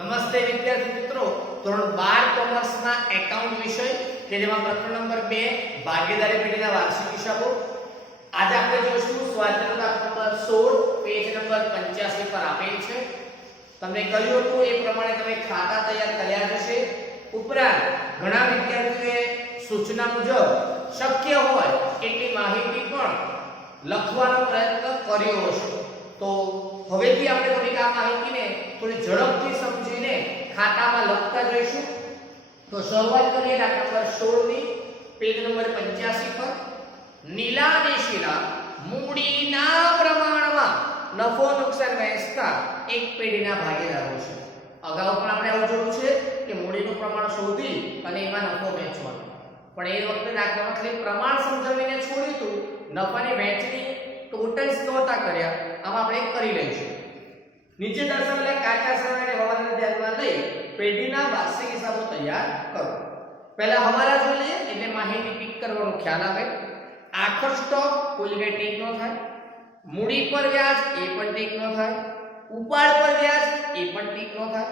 નમસ્તે વિદ્યાર્થી મિત્રો, ધોરણ 12 કોમર્સના એકાઉન્ટ વિષય કે જેમાં પ્રકરણ નંબર 2 ભાગીદારી પેઢીના વાર્ષિક હિસાબો. આજે આપણે જોઈશું સ્વાધ્યાય નંબર 16 પેજ નંબર 85 પર આપેલ છે. તમને કહ્યું હતું એ પ્રમાણે તમે ખાતા તૈયાર કર્યા હશે. ઉપરાંત ઘણા વિદ્યાર્થીઓએ સૂચના મુજબ શક્ય હોય એટલી માહિતી પણ લખવાનો પ્રયત્ન કર્યો હશે. તો હવેથી આપણે થોડીક આ માહિતીને થોડી ઝડપથી સમજીને ખાતામાં લખતા જઈશું. તો શરૂઆત કરીએ દાખલા નંબર 16 ની પેજ નંબર 85 પર. નીલા અને શીલા મૂડીના પ્રમાણમાં નફો નુકસાન વહેંચતા એક પેઢીના ભાગીદારો છે. અગાઉ પણ આપણે આવું જોયું છે કે મૂડીનું પ્રમાણ શોધી અને એમાં નફો વહેંચવાનો, પણ એ વખતે દાખલામાં ખાલી પ્રમાણ સમજાવીને છોડ્યું હતું, નફાની વહેંચણી ટોટલ્સ નહોતા કર્યા. આમાં આપણે કરી લઈશું. નીચે દર્શાવેલા કાચા સમય અને હવાલાને ધ્યાનમાં લઈ પેઢીના વાર્ષિક હિસાબો તૈયાર કરો. પહેલા હવાલા જોઈ લઈએ એટલે માહિતી ટીક કરવાનો ખ્યાલ આવે. આખર સ્ટોક કોઈ જગ્યાએ ટીક ન થાય. મૂડી પર વ્યાજ એ પણ ટીક ન થાય. ઉપાડ પર વ્યાજ એ પણ ટીક ન થાય.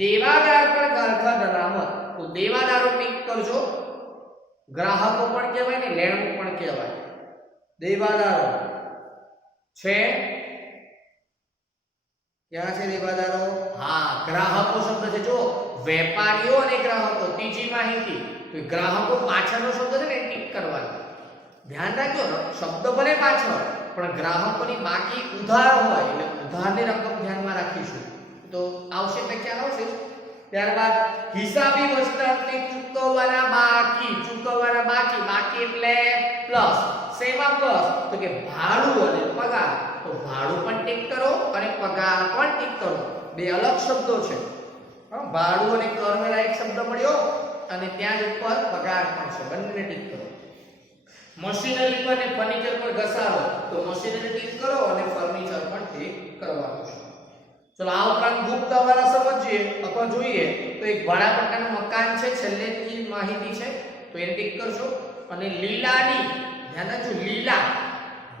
દેવાદાર પર ગારખા દરામત તો દેવાદારો ટીક કરજો. ગ્રાહકો પણ કહેવાય ને લેણું પણ કહેવાય. દેવાદારો છે, ક્યાં છે દેવાદારો? હા, ગ્રાહકો શબ્દ છે. જો વેપારીઓ અને ગ્રાહકો, ત્રીજી માહિતી. તો ગ્રાહકો પાછળનો શબ્દ છે ને ટીક કરવાનો. ધ્યાન રાખજો, શબ્દ ભલે પાછળ પણ ગ્રાહકોની બાકી ઉધાર હોય એટલે ઉધારની રકમ ધ્યાનમાં રાખીશું તો આવશે એટલે ખ્યાલ આવશે. ત્યારબાદ હિસાબી વસ્તુને ચૂકવવાના બાકી, બાકી એટલે પ્લસ. શેમાં પ્લસ? તો કે ભાડું અને પગાર. તો ભાડું પણ ટીક કરો અને પગાર પણ ટીક કરો. બે અલગ શબ્દો છે. ભાડું અને કરવેરા એક શબ્દ મળ્યો અને ત્યાં જ ઉપર પગાર પણ છે. બંનેને ટીક કરો. મશીનરી પર અને ફર્નિચર પર ઘસારો તો મશીનરી ટીક કરો અને ફર્નિચર પણ ટીક કરવાનું છે. ચલો આ ઉપરાંત ગુપ્ત હવાલા સમજીએ અથવા જોઈએ તો એક ભાડાપટ્ટાનું મકાન છે, છેલ્લેની માહિતી છે તો એને ટીક કરજો. અને લીલાની ધ્યાન રાખજો, લીલા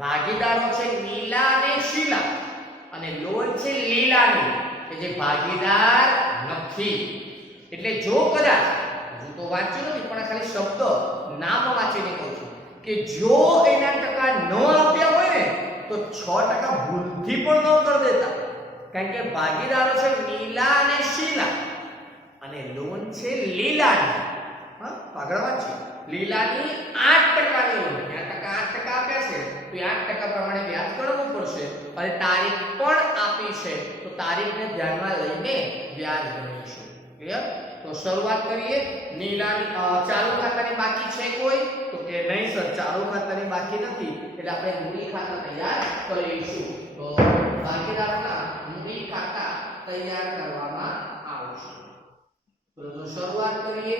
ભાગીદારો છે નીલા અને શીલા અને લોન છે લીલાની કે જે ભાગીદાર નથી. એટલે જો કદાચ હું તો વાંચ્યું નથી પણ ખાલી શબ્દ નામ વાંચીને કહું છું કે જો એના ટકા ન આપ્યા હોય ને તો 6% ભૂલથી પણ ન કરી દેતા. કારણ કે ભાગીદારો છે નીલા અને શીલા અને લોન છે લીલાની. હા, આગળ વાંચીએ. લીલાની 8% ની લોન, ટકા 8% આપ્યા છે તો 8% પ્રમાણે વ્યાજ ગણવું પડશે અને તારીખ પણ આપી છે તો તારીખને ધ્યાનમાં લઈને વ્યાજ ગણીશું. ક્લિયર? તો શરૂઆત કરીએ. નીલાની ચાલુ ખાતાની બાકી છે કોઈ? તો કે નહીં સર, ચાલુ ખાતાની બાકી નથી એટલે આપણે મૂડી ખાતા તૈયાર કરીશું. તો ભાગીદારોના મૂડી ખાતા તૈયાર કરવામાં આવશે. તો જો શરૂઆત કરીએ,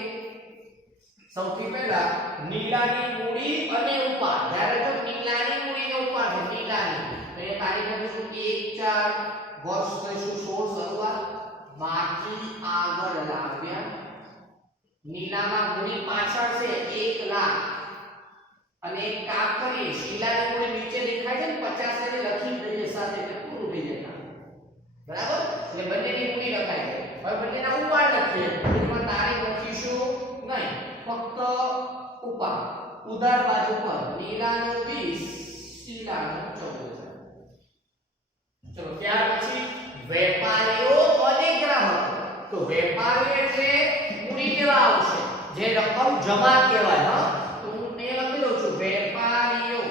સૌથી પહેલા નીલાની મૂડી અને ઉપાડ. જ્યારે જો નીલાની મૂડી અને ઉપાડ છે, નીલાની તો એ તારીખ લખીશું 1/4 વર્ષ લઈશું 16 શરૂઆત. બાકી આગળ લાવ્યા. નીલામાં મૂડી પાછળ છે 1 લાખ અને એક કામ કરીએ, શીલાની મૂડી નીચે દેખાય છે ને 50 ને લખી દઈએ સાથે એટલે પૂરું થઈ જાય. બરાબર? એટલે બંનેની મૂડી લખાય છે. હવે બંનેના ઉપાડ લખીએ. મૂડીમાં તારીખ લખીશું નહીં, ફક્ત ઉપાડ. ઉધાર બાજુ પર નીલાનું 20, શીલાનું 14,000. ચલો ત્યાર પછી વેપારીઓ અને ગ્રાહકો. તો વેપારી એટલે મૂડી કેવા આવશે? જે રકમ જમા કહેવાય. હા, તો હું તે લખી દઉં છું વેપારીઓ.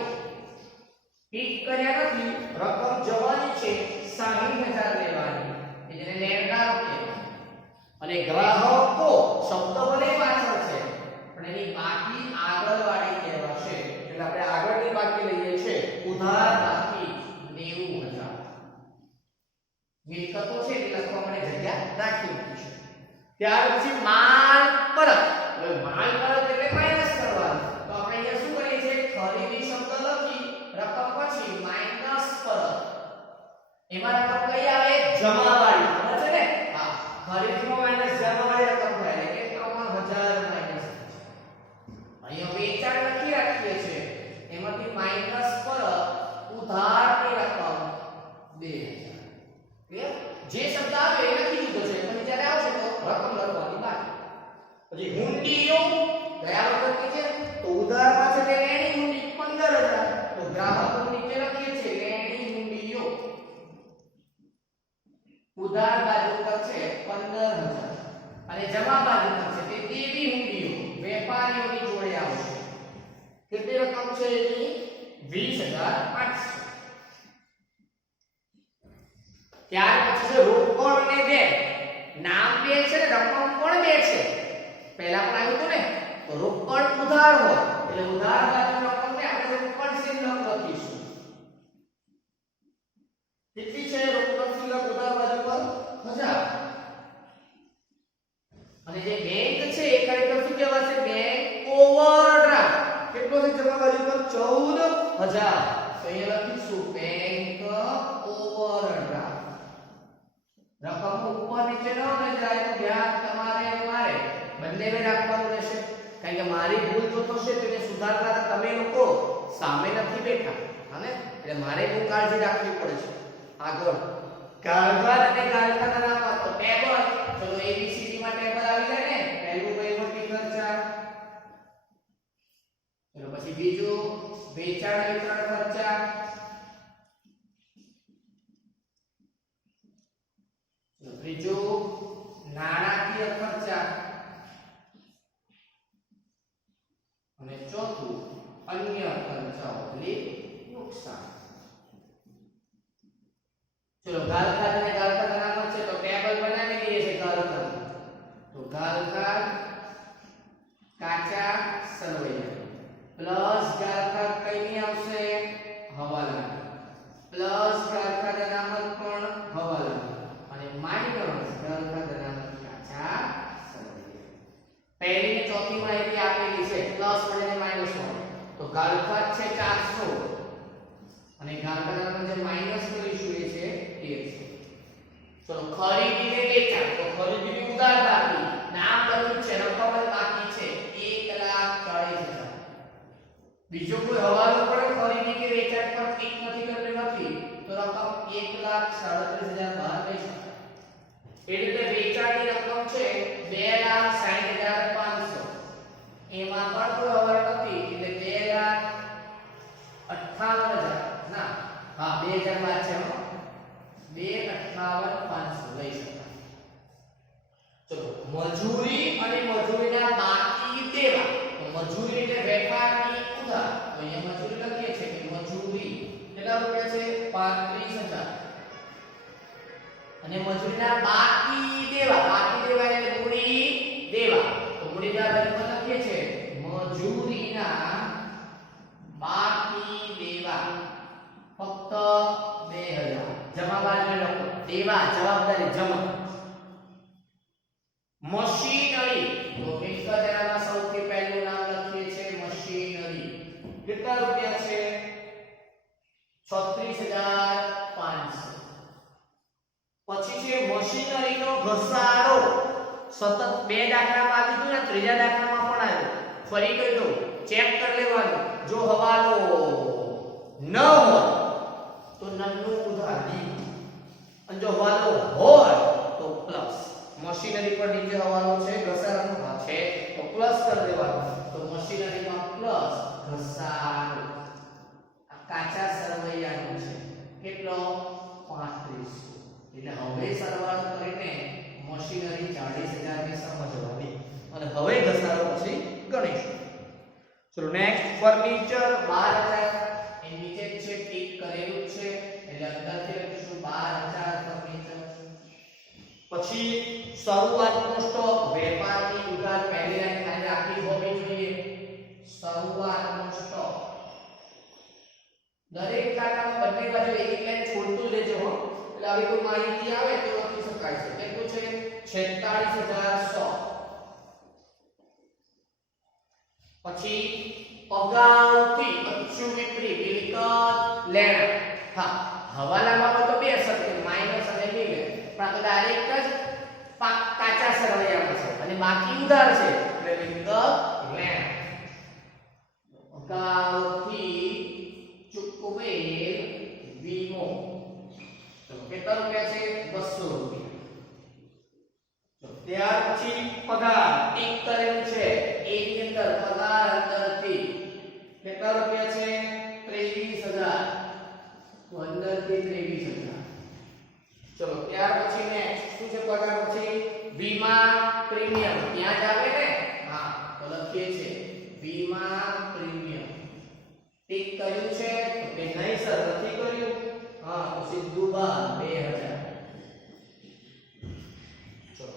ટીક કર્યા નથી, રકમ જવાની છે 60,000 લેવાની એટલે લેણદાર કહેવાય. અને ગ્રાહકો શબ્દ ભલે પાછળ છે પણ એની બાકી આગળવાળી કહેવાશે એટલે આપણે આગળની બાકી લઈએ છે ઉધાર બાકી 90,000. મિલકતો છે એટલે લખવા માટે જગ્યા રાખી મૂકી છે. ત્યાર પછી માલ પરત. હવે માલ પરત એટલે માઈનસ કરવાનું. તો આપણે અહીંયા શું કરીએ છીએ? ખરીદી શબ્દ લખી રકમ પછી માઈનસ પરત. એમાં રકમ કઈ આવે? જમાવાળી. ખબર છે ને? હા, ખરીદીમાં માઈનસ જમાવાળી રકમ થાય એટલે કે 3,000 માઈનસ. અહીંયા વેચાણ લખી રાખીએ છીએ એમાંથી માઈનસ પરત ઉધારની રકમ 2,000. ક્લિયર? જે શબ્દ આવે એ લખી દીધો છે. બાજુ પર છે 15000 અને જમા બાજુ પર છે તે દેવી હુંડીઓ વેપારીઓની જોડે આવશે. કેટલી રકમ છે એની 20500. ત્યાર પછી છે રોકડ અને દેણ. નામ બે છે ને રકમ પણ બે છે. પહેલા પણ આવ્યું હતું ને તો રોકડ ઉધાર હોય એટલે ઉધાર બાજુ રકમને આપણે રોકડ શિલ્લક લખીશું. કેટલી છે રોકડ શિલ્લક ઉધાર બાજુ પર 1000. અને જે બેંક છે એ ખરેખર શું કહેવાશે? Bank overdraft. કેટલો છે જમા બાજુ પર? 14000. તો અહીંયા લખીશું બેંક ઓવરડ્રાફ્ટ. રકમ ઉપર નીચે ન જાય તો ધ્યાન તમારે અને મારે બંનેને રાખવાનું રહેશે. કારણ કે મારી ભૂલ જો થશે તેને સુધારનારા તમે લોકો સામે નથી બેઠા અને એટલે મારે બહુ કાળજી રાખવી પડે છે. આગળ કારભાર અને કારખાના નામ આપો ટેબલ. ચલો એબીસીડી માં ટેબલ આવી જાય ને. પહેલું વહીવટી ખર્ચા, ચલો પછી બીજું વેચાણ વિતરણ ખર્ચા, ત્રીજું નાણાકીય ખર્ચા અને ચોથું અન્ય ખર્ચાઓ એટલે નુકસાન. ચલો ગાલખાત અને ગાલખાત નામ છે તો ટેબલ બનાવી દઈએ છે. ગાલખાત તો ગાલખાત કાચા સરવૈયા પ્લસ ગાલખાત કઈની આવશે? હવાલા પ્લસ ગાલખાત અનામત પણ હવાલા અને માઇનસ ગાલખાત અનામત કાચા સરવૈયા. પહેલી ને ચોથી માહિતી આપેલી છે પ્લસ અને માઈનસ માં. તો ગાલખાત છે 400 અને ગાલખાત અનામત જે માઈનસ કરીશું એ છે 100. ચલો ખરીદી ને વેચાણ. તો ખરીદી ની ઉધાર બાકી નામ લખ્યું છે રકમ બાકી છે 1,40,000. બીજો કોઈ હવાલો પણ ખરીદી કે વેચાણ પર ટિક નથી કરેલું નથી તો રકમ 1,37,000 બહાર લઈ શકાય. એ રીતે વેચાણની રકમ છે 2,60,500. એમાં પણ કોઈ હવાલો નથી એટલે 2,58,000 ના હા 2000 બાદ છે 2,58,500 લઈ શકાય. ચલો મજૂરી અને મજૂરીના બાકી દેવા. તો મજૂરી એટલે વેપારની ઉધાર. તો અહીંયા મજૂરી લખીએ છે કે મજૂરી કેટલા રૂપિયા છે? 35,000. અને મજૂરીના બાકી દેવા. બાકી દેવા એટલે મૂડી દેવા. તો મૂડી દેવા લખીએ છે મજૂરીના બાકી દેવા ફક્ત 2000. જમા બાજુ લખો દેવા જવાબદારી જમા. મશીનરી તો મિલકતમાં સૌથી પહેલું નામ લખીએ છે મશીનરી. કેટલા રૂપિયા છે? 36,500. પછી છે મશીનરીનો ઘસારો. સતત બે દાખલામાં આવી ગયું ને ત્રીજા દાખલામાં પણ આવ્યું. ફરી કહી દઉં ચેક કરી લેવાનું. જો હવાલો ન હોય તો નન્નું ઉધાર ડી અને જો હવાલો હોય તો પ્લસ. મશીનરી પર નીચે હવાલો છે ઘસારાનો ભાગ છે તો પ્લસ કરી દેવાનો. તો મશીનરીમાં પ્લસ ઘસારો. આ કાચા સરવૈયાનો છે કેટલો? 3500. એટલે હવે સરવાળો કરીને મશીનરી 40,000 ની સમજવાની અને હવે ઘસારો પછી ગણીશું. ચલો નેક્સ્ટ ફર્નિચર 12,000. એ નીચે છે ટિક કરેલું છે એટલે અંદરથી લખીશું 12,000 ફર્નિચર. પછી શરૂઆતનો સ્ટોક. વેપારની ઉધાર પહેલી લાઈન ખાલી રાખી હોવી જોઈએ. શરૂઆતનો સ્ટોક દરેક ખાતામાં બંને બાજુ એક એક લાઈન છોડતું લેજો હો. એટલે આવી કોઈ માહિતી આવે તો લખી શકાય છે. કેટલું છે? 46,100. પછી અગાઉથી અચ્છું વિપરીત મિલકત લેણ. હા હવાલામાં તો બે અસર છે માઈનસ અને મિલકત. પણ આ તો ડાયરેક્ટ જ કાચા સરવૈયામાં છે અને બાકી ઉધાર છે એટલે મિલકત લેણ. અગાઉથી ચૂકવેલ વીમો. તો કેટલા રૂપિયા છે? 200 રૂપિયા. ત્યાર પછી પગાર ટિક કરેલું છે એની અંદર પગાર અંદરથી કેટલા રૂપિયા છે? 23,000. તો અંદરથી 23,000. ચલો ત્યાર પછી નેક્સ્ટ શું છે પગાર પછી વીમા પ્રીમિયમ ત્યાં જ આવે ને હા તો લખીએ છે વીમા પ્રીમિયમ ટીક કર્યું છે તો કે નહીં સર નથી કર્યું હા તો સીધું બાર 2000 ચલો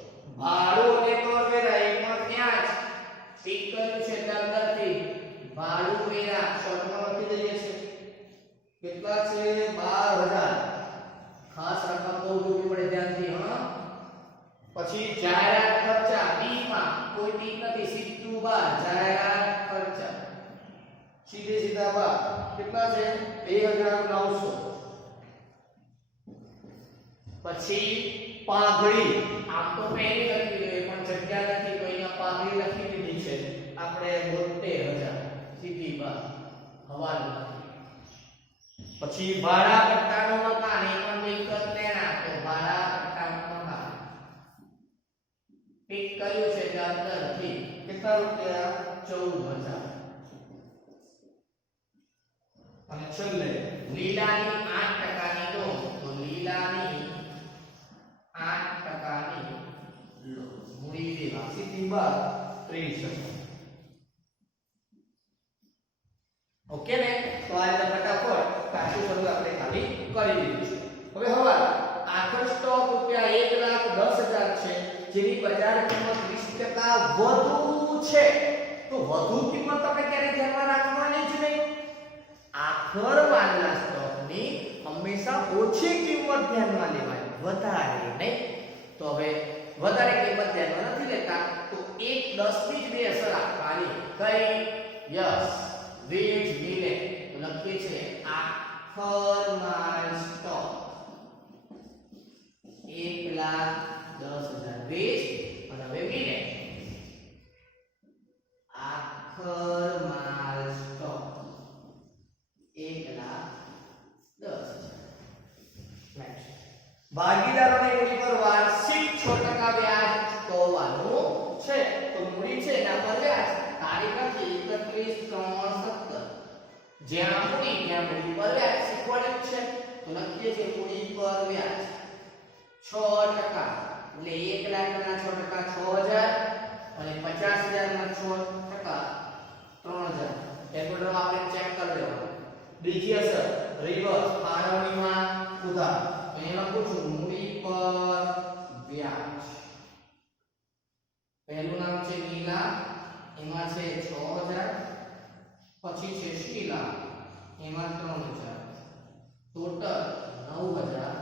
ભાડું અને કરવેરા એ પણ ત્યાં જ ટીક કર્યું છે એટલે અંદરથી ભાડું વેરા શોર્ટમાં લખી દઈએ છે કેટલા છે 12000 ખાસ રાખવા બહુ જોવી પડે ધ્યાનથી હા પછી જાહેરાત ખર્ચા બીમાં કોઈ ટીક નથી સીધું બાર જાહેરાત ખર્ચા સીધે સીધા બાર કેટલા છે 2900 પછી પાઘડી આમ તો પહેલી લખી હોય પણ જગ્યા નથી તો અહીંયા પાઘડી લખી દીધી છે આપણે 72000 સીધી બાર હવાલો પછી ભાડા પટ્ટાનું મકાન એ પણ મિલકત લેણા તો ભાડા પટ્ટાનું મકાન ટીક કર્યું છે કે અંદરથી કેટલા રૂપિયા 14000 અને છેલ્લે લીલાની 8% ની લોન તો લીલાની 8% ની લોન મૂડી દેવા સીધી બાર 30000 ઓકે ને તો આ રીતે ફટાફટ કાચું શરૂ આપણે ખાલી કરી દીધું છે હવે હવાલ આખર સ્ટોક રૂપિયા 1,10,000 છે જેની બજાર કિંમત 20% વધુ છે તો વધુ કિંમત આપણે ક્યારે ધ્યાનમાં રાખવાની જ નહીં આખર માલના સ્ટોકની હંમેશા ઓછી કિંમત ધ્યાનમાં લેવાની વધારે નહીં તો હવે વધારે કિંમત ધ્યાનમાં નથી લેતા તો 1/10 ની જ બે અસર આપવાની કઈ યસ વેજ મિલે તો લખીએ છે આખર માલ સ્ટોક 1,10,000 વેજ અને હવે મિલે આખર માલ સ્ટોક 1,10,000 નેક્સ્ટ ભાગીદારોની મૂડી પર વાર્ષિક 6% વ્યાજ ચૂકવવાનું છે તો મૂડી છે એના પર વ્યાજ તારીખ હતી 31/3/17 જ્યાં મૂડી ત્યાં મૂડી પર વ્યાજ શીખવાડે છે તો લખીએ છે મૂડી પર વ્યાજ 6% એટલે 1 લાખના 6% 6000 અને 50000 ના 6% 3000 કેલ્ક્યુલેટર આપણે ચેક કરી લેવાનું બીજી અસર રિવર્સ ફાળવણીમાં ઉધાર અહીંયા લખું છું મૂડી પર વ્યાજ પહેલું નામ છે નીલા એમાં છે 6000 પછી છે શીલા એમાં 3000 ટોટલ 9000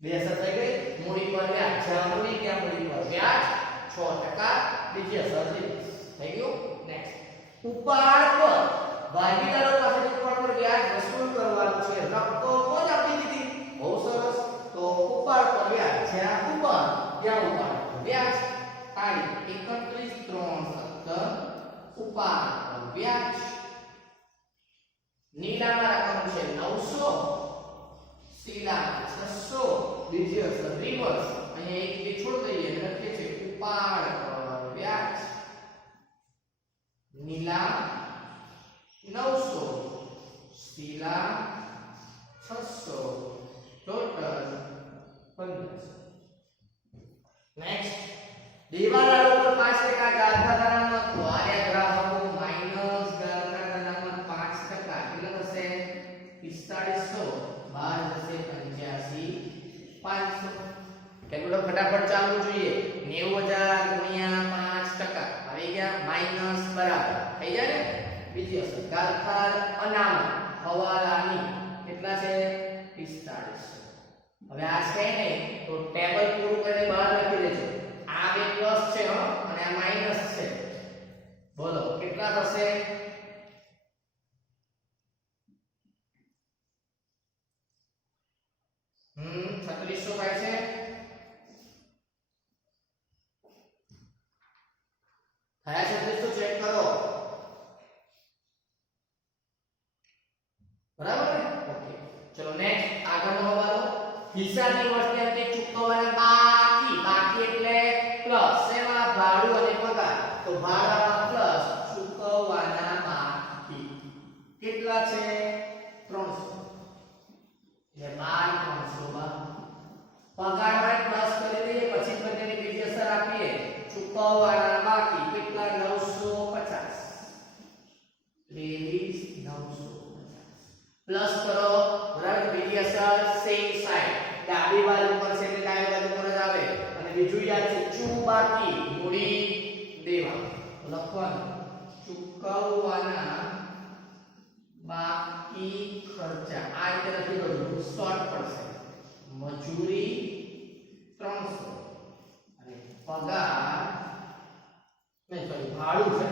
બે અસર થઈ ગઈ મૂડી પર વ્યાજ જ્યાં મૂડી ત્યાં મૂડી પર વ્યાજ 6% બીજી અસર થઈ ગયું નેક્સ્ટ ઉપાડ પર ભાગીદારો પાસેથી ઉપાડ પર વ્યાજ વસૂલ કરવાનું છે રકમ કોણ આપી દીધી બહુ સરસ તો ઉપાડ પર વ્યાજ જ્યાં ઉપાડ ત્યાં ઉપાડ વ્યાજ તારીખ 31/3/17 ઉપાડ પર વ્યાજ નીલામાં રકમ છે 900 શીલા 600 બીજી અસર રિવર્સ અહીંયા એક બે છોડ દઈએ લખીએ છે ઉપાડ પર વ્યાજ નીલા 900 શીલા 600 ટોટલ 1500 નેક્સ્ટ દેવાદારો પર 5% ગાળતા અનામત વાર્યા ગ્રાહકો માઈનસ ગાળતા અનામત 5% કેટલા થશે 4500 12 જશે 85 500 કેલ્ક્યુલેટર ફટાફટ ચાલુ જોઈએ 90000 ગુણ્યા 5% આવી ગયા માઈનસ બરાબર થઈ જાય ને બીજી અસર ગાળતા અનામત હવાલાની કેટલા છે 4500 હવે આ છે ને તો ટેબલ પૂરું કરીને બહાર લખી દેજો આ બે પ્લસ છે હો અને આ માઈનસ છે બોલો કેટલા થશે 3600 થાય છે થયા 3600 ચેક કરો બરાબર ને ઓકે ચલો નેક્સ્ટ આગળનો હવાલો હિસાબની વર્ષની અંતે ચૂકવવાના બાકી એટલે પ્લસ એમાં ભાડું અને પગાર તો ભાડામાં પ્લસ ચૂકવવાના બાકી કેટલા છે 300 એટલે 12,300 બીજું યાદ છે ચૂબાકી મૂડી દેવા લખવાનું ચૂકવવાના બાકી ખર્ચા આ રીતે લખી દો શોર્ટ પડશે મજૂરી 300 અને પગાર નહીં સોરી ભાડું છે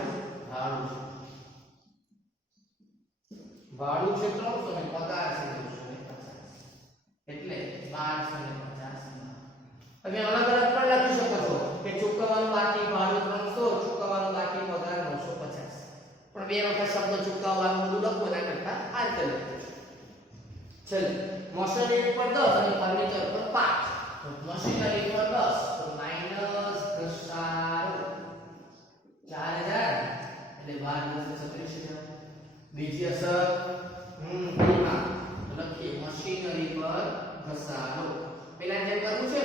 ભાડું છે 300 અને પગાર છે 250 એટલે 1250 તમે અલગ અલગ પણ લખી શકો છો કે ચૂકવવાનું બાકી ભાડું 300 ચૂકવવાનું બાકી પગાર 950 પણ બે વખત શબ્દ ચૂકવવાનું બધું લખો એના કરતા આ રીતે લખો ચલો મશીનરી પર 10 અને ફર્નિચર પર 5 તો મશીનરી પર 10 તો માઈનસ ઘસારો 4000 એટલે 12 36000 બીજી અસર એમાં લખીએ મશીનરી પર ઘસારો પેલા જેમ કરવું છે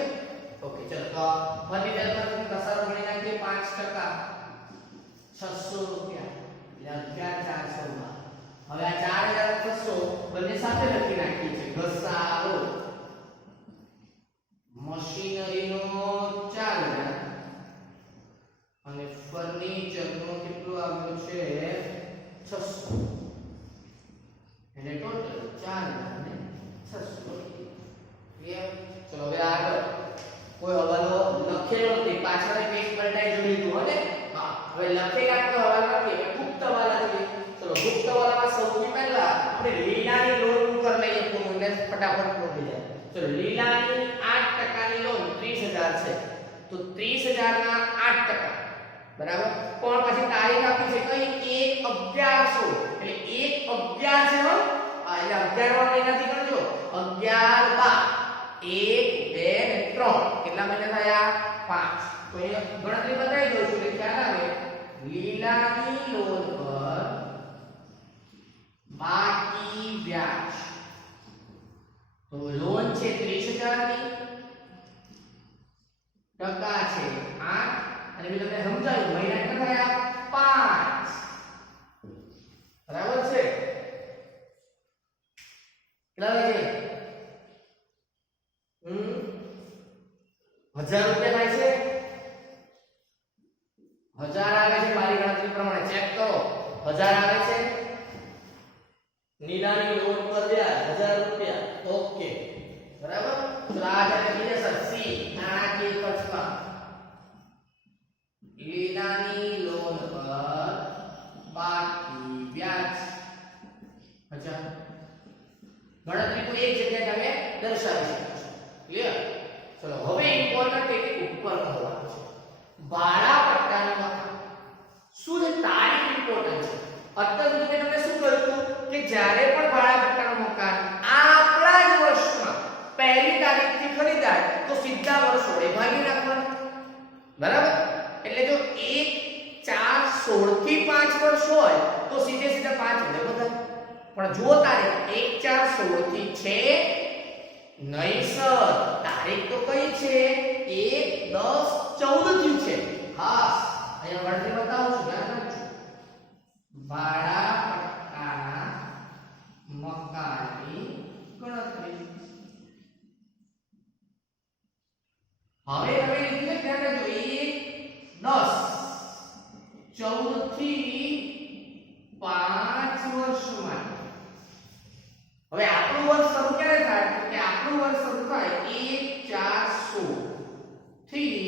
ઓકે ચલો તો ફર્નિચર પર ઘસારો ગણી નાખીએ 5% 600 રૂપિયા એટલે 11400 હવે આ 4600 બંને સાથે લખી નાખીએ છે ઘસારો મશીનરીનો 4000 અને ફર્નિચરનો કેટલો આવ્યો છે 600 એટલે ટોટલ 4600 ક્લિયર ચલો હવે આગળ કોઈ હવાલો લખેલો નથી પાછળ પેજ પલટાઈ જોઈ લીધું હને હા હવે લખેલા તો હવાલા નથી ગુપ્ત હવાલા છે ચલો ગુપ્ત હવાલામાં સૌથી પહેલા આપણે લીલાની લોન ઉપર લઈએ ફોર્મ્યુલા ફટાફટ પહોંચી જાય ચલો લીલાની 8% ની લોન 30000 છે તો 30000 ના 8% બરાબર પણ પછી તારીખ આપી છે કઈ 1/1100 એટલે 1/11 છે હો આ એટલે 11 મહિનાથી ગણજો 11 12 1 2 3 કેટલા મહિના થયા 5 તો અહીંયા ગણતરી બતાવી દઉં છું એટલે ખ્યાલ આવે લીલાની લોન પર બાકી વ્યાજ તો લોન છે 30000 ની ટકા છે 8 અને મેં તમને સમજાવ્યું મહિના કેટલા થયા 5 બરાબર છે કેટલા છે 1000 રૂપિયા થાય છે 1000 આવે છે મારી ગણતરી પ્રમાણે ચેક કરો 1000 આવે છે નીલાની લોન પર વ્યાજ 1000 રૂપિયા ઓકે બરાબર તો આ જાતે બીજા સર સી નાણાકીય ખર્ચમાં લીલાની લોન પર બાકી વ્યાજ 1000 ગણતરી કોઈ એક જગ્યાએ તમે દર્શાવી શકો છો ક્લિયર ચલો હવે ઇમ્પોર્ટન્ટ એક ઉપર કહેવાનું છે ભાડા પટ્ટાનું મકાન શું છે તારીખ ઇમ્પોર્ટન્ટ છે અત્યાર સુધી મેં તમને શું કહ્યું કે જ્યારે પણ ભાડા પટ્ટાનું મકાન આપણા જ વર્ષમાં પહેલી તારીખથી ખરીદાય તો સીધા વર્ષ વડે ભાગી નાખવાનું બરાબર એટલે જો 1/4/16 થી 5 વર્ષ હોય તો સીધે સીધા 5 વડે બધાય પણ જો તારીખ 1/4/16 થી છે નહીં સર તારીખ તો કઈ છે 1/10/14 થી છે ખાસ અહીંયા ગણતરી બતાવું છું ધ્યાન રાખજો ભાડા પટ્ટાના મકાનની ગણતરી હવે તમે લીધું છે ધ્યાન રાખજો 1/10/14 થી 5 વર્ષ માટે હવે આપણું વર્ષ શરૂ ક્યારે થાય કે આપણું વર્ષ શરૂ થાય 1/4/16 થી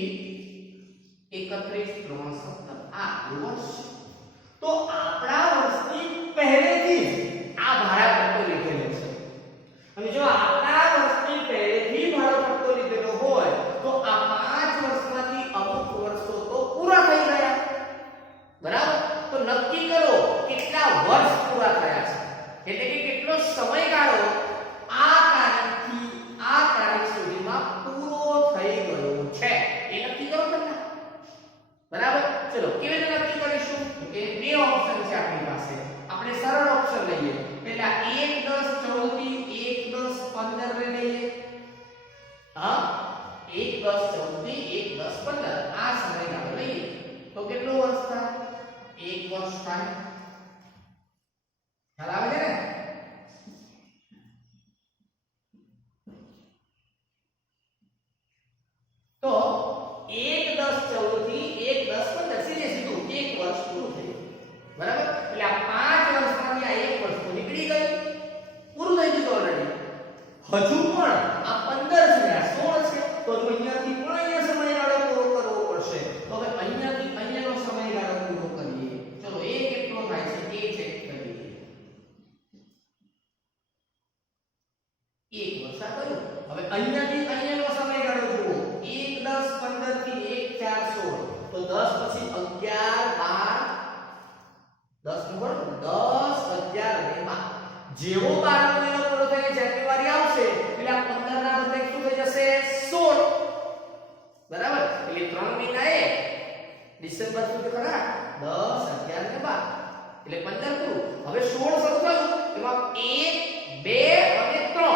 31/3/17 આ વર્ષ તો આપણા વર્ષની પહેલેથી જ આ ભાડા પટ્ટો લીધેલો છે અને જો આપણા વર્ષની પહેલેથી ભાડો પટ્ટો લીધેલો હોય તો આ 5 વર્ષમાંથી અમુક વર્ષો તો પૂરા થઈ ગયા બરાબર તો નક્કી કરો કેટલા વર્ષ પૂરા થયા છે એટલે કે કેટલો સમયગાળો આ તારીખથી આ તારીખ સુધીમાં પૂરો થઈ ગયો છે એ નક્કી કરો પહેલા બરાબર ચલો કેવી રીતે નક્કી કરીશું કે બે ઓપ્શન છે આપણી પાસે આપણે સરળ ઓપ્શન લઈએ પહેલા 1/10/14 થી 1/10/15 ને લઈએ હા 1/10/14 થી 1/10/15 આ સમયગાળો લઈએ તો કેટલો વર્ષ થાય 1 વર્ષ થાય ખ્યાલ આવે છે ને તો 14 થી 1 10 15 સીધે સીધું 1 વર્ષ પૂરું થયું બરાબર એટલે આ 5 વર્ષમાંથી આ 1 વર્ષ તો નીકળી ગયું પૂરું થઈ ગયું ઓલરેડી હજુ પણ આ 15 છે આ 16 છે તો જો અહીંયાથી પણ અહીંયા સમયગાળો પૂરો કરવો પડશે તો હવે અહીંયાથી અહીંયાનો સમયગાળો પૂરો કરીએ ચલો એ કેટલો થાય છે એ ચેક કરીએ 1 વર્ષ આ કર્યું હવે અહીંયાથી અહીંયાનો સમયગાળો જુઓ 1 10 15 થી 1 4 16 તો 10 પછી 11 12 10 નું બરાબર 10 11 અને 12 જેવો 12 મહિનો પૂરો થઈને જાન્યુઆરી આવશે એટલે આ 15 ના બદલે શું થઈ જશે 16 બરાબર એટલે 3 મહિના એ ડિસેમ્બર સુધી ખરા 10 11 ને 12 એટલે 15 પૂરું હવે 16 શરૂ થયું એમાં 1 2 અને 3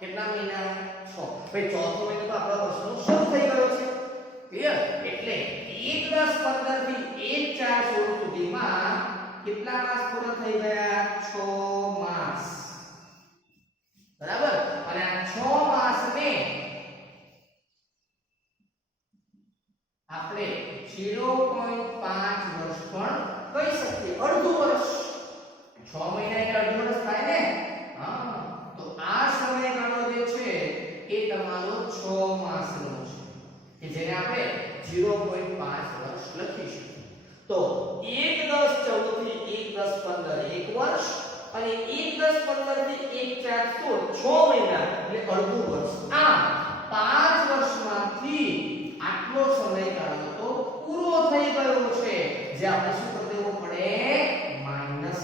કેટલા મહિના 6 ભાઈ ચોથો મહિનો તો આપણા વર્ષનો શરૂ થઈ ગયો છે ક્લિયર એટલે 1 10 15 થી 1 4 16 સુધીમાં કેટલા માસ પૂરા થઈ ગયા 6 માસ બરાબર અને આ 6 માસને આપણે 0.5 વર્ષ પણ કહી શકીએ અડધું વર્ષ 6 મહિના એટલે અડધું વર્ષ થાય ને હા તો આ સમયગાળો જે છે એ તમારો 6 માસનો છે કે જેને આપણે 0.5 વર્ષ લખીશું તો 1 10 14 થી 1 10 15 1 વર્ષ અને 1 10 15 થી 1 4 16 6 મહિના એટલે અડધું વર્ષ આમ 5 વર્ષમાંથી આટલો સમયગાળો તો પૂરો થઈ ગયો છે જે આપણે શું કરી દેવું પડે માઈનસ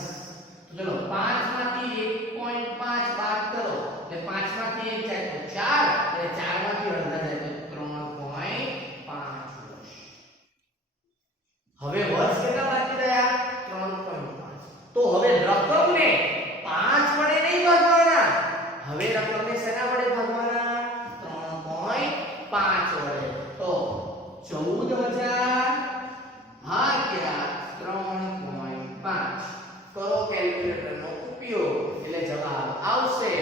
તો ચલો 5 માંથી 1.5 બાદ કરો એટલે 5 માંથી 1 જાય તો 4 અને 4 માંથી અડધા જાય તો 3.5 વર્ષ હવે વર્ષ કેટલા બાકી રહ્યા 3.5 તો હવે રકમને 5 વડે નહીં ભાગવાના હવે રકમને શેના વડે ભાગવાના 3.5 વડે તો 14000 ભાગ્યા 3.5 કરો કેલ્ક્યુલેટરનો ઉપયોગ એટલે જવાબ આવશે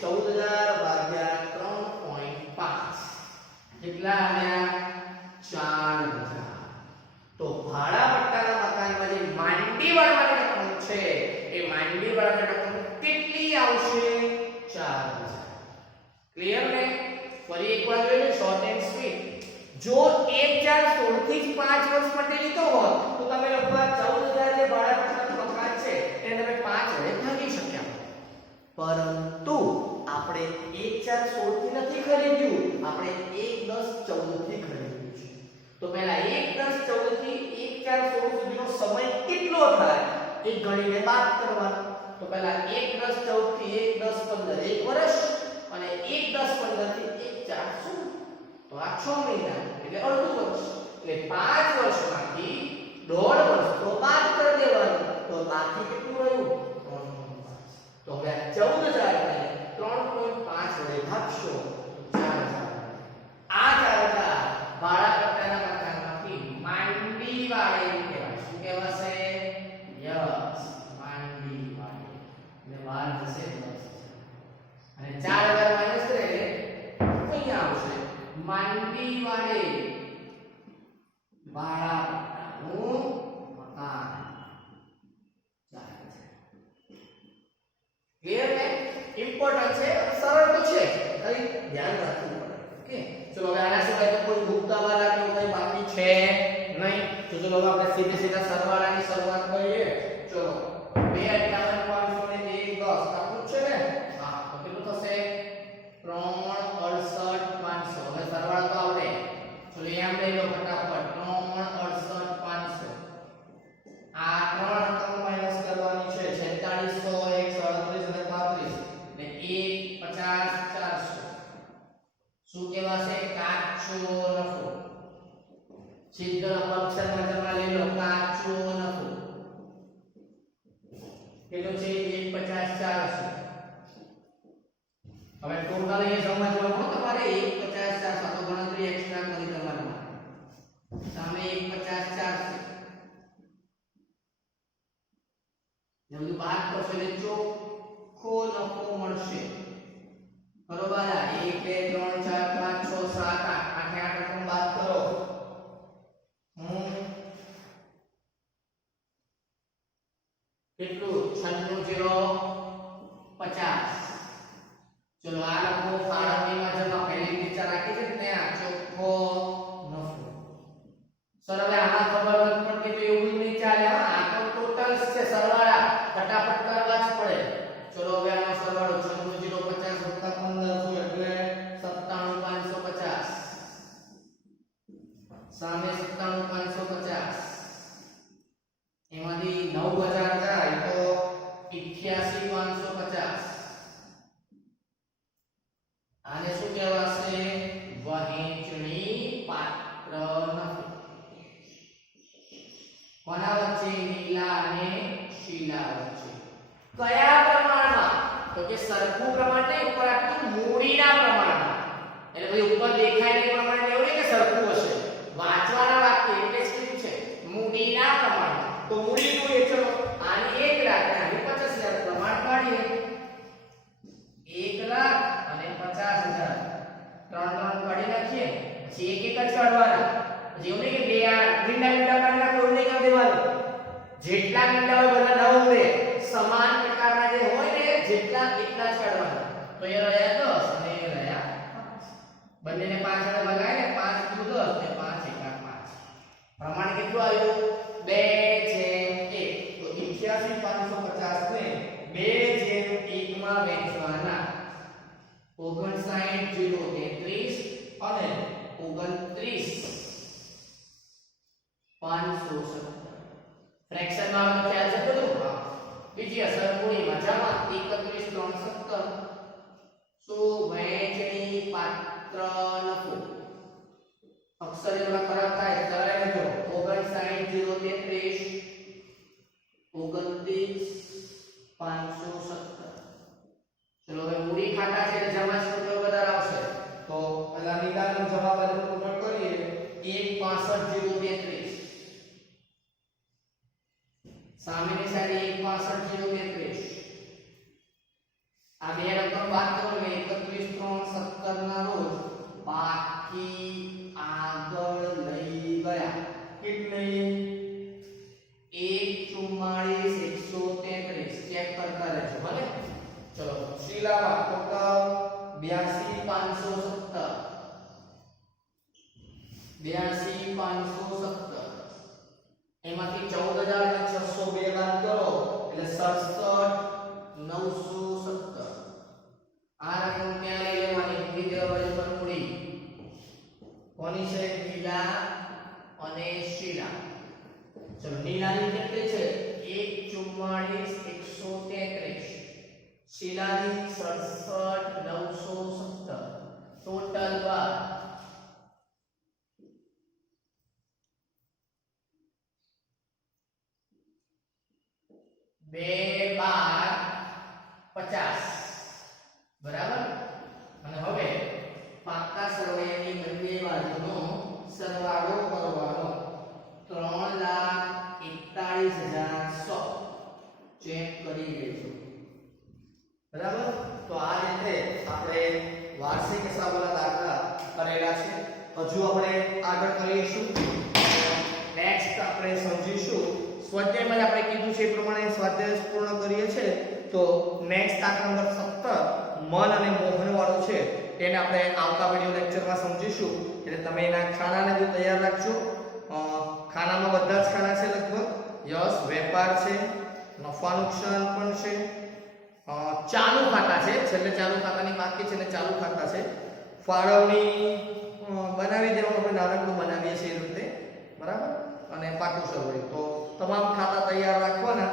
14000 ભાગ્યા 3.5 કેટલા આવ્યા 4000 તો ભાડા પટ્ટાના મકાનમાં જે માંડી વાળવાની રકમ છે એ માંડી વાળવાની રકમ કેટલી આવશે 4000 ક્લિયર ને ફરી એકવાર જોઈએ શોર્ટ એન્ડ સ્વીટ જો 1 4 16 થી 5 વર્ષ માટે લીધો હોત તો તમે લગભગ 14000 જે ભાડા પટ્ટાનો મકાન છે એને તમે 5 વડે ભાગી શક્યા પરંતુ આપણે 1 4 16 થી નથી ખરીદ્યું આપણે 1 10 14 થી ખરીદ્યું છે તો પહેલા 1 10 14 થી 1 4 16 સુધીનો સમય કેટલો થાય એ ગણીને બાદ કરવાનો તો પહેલા 1 10 14 થી 1 10 15 1 વર્ષ અને 1 10 15 થી 1 4 16 તો આ 6 મહિના એટલે અડધું વર્ષ એટલે 5 વર્ષમાંથી 1.5 વર્ષ તો બાદ કરી દેવાનું તો બાકી કેટલું રહ્યું 3.5 તો હવે આ 14000 ને 3.5 વડે ભાગશો તો 4000 આ 4000 ભાડા પટ્ટાના મકાનમાંથી માંડી વાળી કહેવાય શું કહેવાશે યસ માંડી વાળી એટલે વાર થશે 10000 અને 4000 માઈનસ કરે એટલે અહીંયા આવશે માંડી વાળી ભાડા પટ્ટાનું મકાન 4000 ક્લિયર ને ઇમ્પોર્ટન્ટ છે સરળ તો છે ખાલી ધ્યાન રાખવું પડે ઓકે ચલો હવે આના સિવાય તો કોઈ ગુપ્તાવાળા કે કોઈ બાકી છે નહીં તો ચલો હવે આપણે સીધે સીધા સરવાળાની શરૂઆત કરીએ ચલો 2 58 500 ને 1 10 આ છે ને હા તો કેટલું થશે 3 68 500 હવે સરવાળો તો આવડે ચલો અહીંયા લઈ લો ફટાફટ 3 68 500 આ 3 રકમ માઈનસ કરવાની છે 4600 138 અને 35 એટલે 1 50 400 શું કહેવાશે કાચો નફો સિદ્ધ અક્ષરમાં જમા લઈ લો કાચો નફો કેટલો છે 1 50 400 હવે ટોટલ અહીંયા સમજવાનું તમારે 1 50 400 તો ગણતરી એક્સ્ટ્રા કરી તમારે સામે 1 50 400 ને બધું બાદ કરશો એટલે ચોખ્ખો નફો મળશે બરોબર 1 2 3 4 5 6 7 8 8 રકમ બાદ કરો સામે 97550 એમાંથી 9000 જાય તો 88550 આને શું કહેવાશે વહેંચણી પાત્ર નથી કોના વચ્ચે નીલા અને શીલા વચ્ચે કયા પ્રમાણમાં તો કે સરખું પ્રમાણ નહીં ઉપર આટલું મૂડીના પ્રમાણમાં એટલે ભાઈ ઉપર દેખાય એ પ્રમાણે એવું નહીં કે સરખું હશે વાંચવાના વાક્ય એટલે જ કીધું છે મૂડીના પ્રમાણમાં તો મૂડીનું એ ચલો આની 1 લાખ અને આની 50000 પ્રમાણ કાઢીએ 1 લાખ અને 50000 ત્રણ કાઢી નાખીએ પછી એક એક જ કાઢવાના પછી એવું નહીં કે બે આ મીંડા કાઢી નાખો એવું નહીં કરી દેવાનું જેટલા મીંડા હોય બધા ન ઉડે સમાન પ્રકારના જે હોય ને જેટલા એટલા જ કાઢવાના તો એ રહ્યા 10 અને એ રહ્યા 5 બંનેને 5 વડે ભગાય ને 5 × 10 ને 5 × 5 પ્રમાણ કેટલું આવ્યું 2/1 તો 88550 ને 2/1 માં વહેંચવાના 59033 અને 29570 ફ્રેક્શન માં ખ્યાલ છે બધું હા બીજી અસર મૂડી મજામાં 31370 શું વહેંચણી પાત્ર લખો અક્ષર એમાં ખરાબ થાય ત્યારે લખો 59033 29570 ચલો હવે મૂડી ખાતા છે એટલે જમા સૂત્ર વધારે આવશે તો પહેલા નિકાલનો જવાબ આપણે નોટ કરીએ 16503 સામેની સાઈડ 16503 આ બે રકમ બાદ કરો એટલે 31370 ના રોજ બાકી આગળ લઈ ગયા કેટલી 1441133 ચેક કરતા રહેજો ભલે ચલો શીલાવા ટોટલ 82570 82570 એમાંથી 14602 બાદ કરો એટલે 67970 આ રકમ ક્યાં લઈ લેવાની મૂડી દેવા બાજુ પર મૂડી કોની છે નીલા અને શીલા ચલો નીલાની કેટલી છે 1441133 શીલાની 67970 ટોટલ બાર 2 બાર 50 બરાબર અને હવે પાકા સરવાળાની બંને બાજુનો સરવાળો કરવાનો 341100 ચેક કરી લઈશું બરાબર તો આ રીતે આપણે વાર્ષિક હિસાબોના દાખલા કરેલા છે હજુ આપણે આગળ કરીશું નેક્સ્ટ આપણે સમજીશું સ્વાધ્યાયમાં આપણે કીધું છે એ પ્રમાણે સ્વાધ્યાય પૂર્ણ કરીએ છીએ તો નેક્સ્ટ દાખલા નંબર 17 મન અને મોહન વાળો છે તેને આપણે આવતા વિડિયો લેક્ચરમાં સમજીશું એટલે તમે એના ખાનાને જો તૈયાર રાખજો ખાનામાં બધા જ ખાના છે લગભગ યસ વેપાર છે નફા નુકસાન પણ છે ચાલુ ખાતા છે છેલ્લે ચાલુ ખાતાની બાકી છે ને ચાલુ ખાતા છે ફાળવણી બનાવી દેવાનું આપણે નાનકડું બનાવીએ છીએ એ રીતે બરાબર અને પાકું સરવડી તો તમામ ખાતા તૈયાર રાખવાના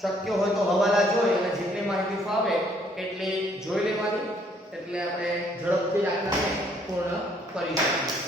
શક્ય હોય તો હવાલા જોઈ અને જેટલી માહિતી ફાવે એટલે જોઈ લેવાની એટલે આપણે ઝડપથી આખા પૂર્ણ કરી શકીએ